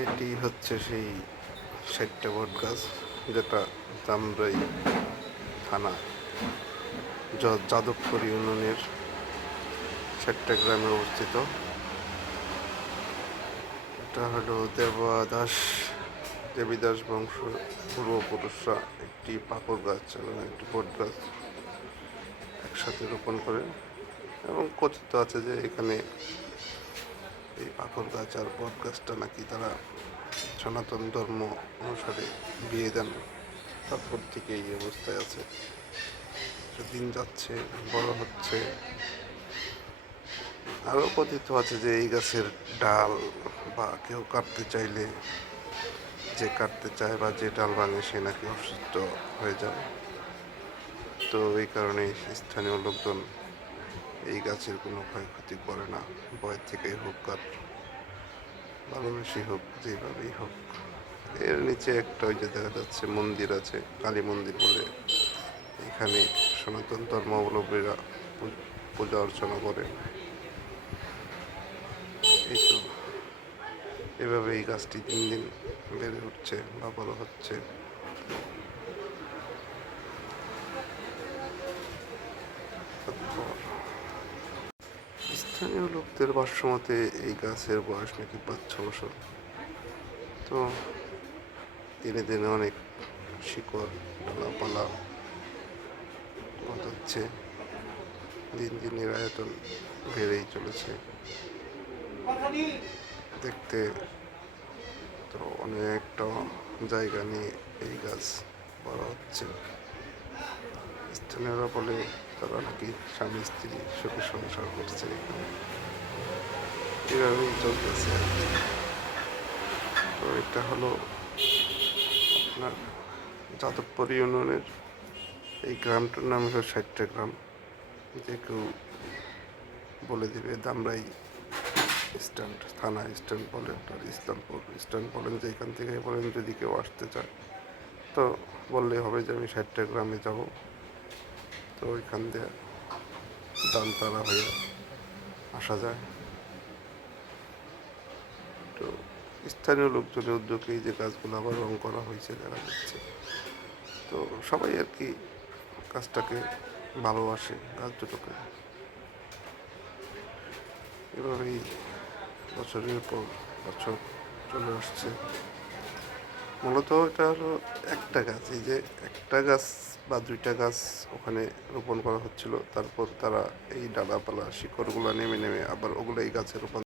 এটি হচ্ছে সেই ষাটটা বট গাছ যেটা জামরাই থানা যাদবপুর ইউনিয়নের ষাটটা গ্রামে অবস্থিত। এটা হলো দেবাদাস, দেবীদাস বংশ, পূর্বপুরুষরা একটি পাকড় গাছ এবং একটি বট গাছ একসাথে রোপণ করে। এবং কথিত আছে যে এখানে এই পাকড় গাছ আর বট গাছটা নাকি তারা সনাতন ধর্ম অনুসারে বিয়ে দেন। তারপর থেকে এই অবস্থায় আছে। দিন যাচ্ছে, বড় হচ্ছে। আরও কথিত আছে যে এই গাছের ডাল বা কেউ কাটতে চাইলে যে কাটতে চায় বা যে ডাল ভাঙে সে নাকি অসুস্থ হয়ে যায়। তো এই কারণে স্থানীয় লোকজন এই গাছের কোনো ক্ষয়ক্ষতি করে না। ভয় থেকেই হোক আর ভালোবেসে হোক, যেভাবেই হোক। এর নিচে একটা ওই যে দেখা যাচ্ছে মন্দির আছে, কালী মন্দির বলে। এখানে সনাতন ধর্মাবলম্বীরা পূজা অর্চনা করে। এই তো এভাবে এই গাছটি দিন দিন বেড়ে উঠছে বা বড় হচ্ছে তারপর স্থানীয় লোকদের ভাষ্যমতে এই গাছের বয়স নাকি পাঁচ, ছ বছর। তো দিনে দিনে অনেক শিকড়, ডালাপালা গজাচ্ছে দিন দিন এর আয়তন বেড়েই চলেছে। দেখতে তো অনেকটা জায়গা নিয়ে এই গাছ বড় হচ্ছে। স্থানীয়রা বলে তারা নাকি স্বামী, স্ত্রী, সুখে সংসার করছে। এখানে এভাবেই চলতেছে তো এটা হলো আপনার যাদবপুর ইউনিয়নের এই গ্রামটার নাম হলো ষাটটা গ্রাম। যে কেউ বলে দিবে দামরাই স্ট্যান্ড, থানা স্ট্যান্ড বলেন আর ইসলামপুর স্ট্যান্ড বলেন যে এখান থেকে বলেন যদি কেউ আসতে চায়। তো বললে হবে যে আমি ষাটটা গ্রামে যাব। তো ওইখান দিয়ে দানতারা হয়ে আসা যায়। তো স্থানীয় লোকজনের উদ্যোগে এই যে গাছগুলো আবার রং করা হয়েছে, দেখা যাচ্ছে। তো সবাই আর কি গাছটাকে ভালোবাসে, গাছ দুটোকে। এভাবেই বছরের পর বছর চলে আসছে। মূলত এটা হলো একটা গাছ, এই যে একটা গাছ বা দুইটা গাছ ওখানে রোপণ করা হচ্ছিল, তারপর তারা এই ডালাপালা শিকড়গুলো নেমে নেমে আবার ওগুলো এই গাছে রোপণ